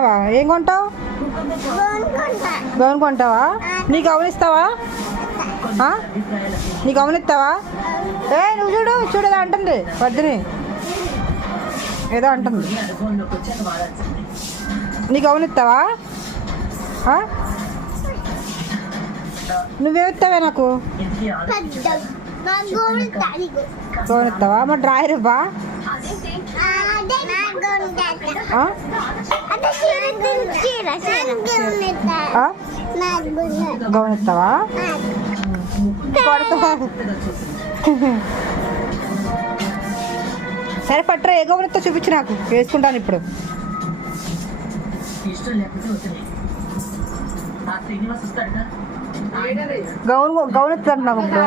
కొంటావా? ఏం కొంటావు? గౌన్ కొంటావా? నీకు గమనిస్తావా? నీకు గమనిస్తావా? నువ్వు చూడు చూడేదో అంటుంది వద్దని, ఏదో అంటుంది. నీకు గమనిస్తావా? నువ్వేమిస్తావే నాకు? గమనిస్తావా? మరి డ్రాయర్ ఇవ్వా? గమనిస్తావా? సరే పట్టరా, ఏ గమనిస్తా చూపించు నాకు, వేసుకుంటాను ఇప్పుడు. గౌన్ ఇస్తాను నాకు ఇప్పుడు.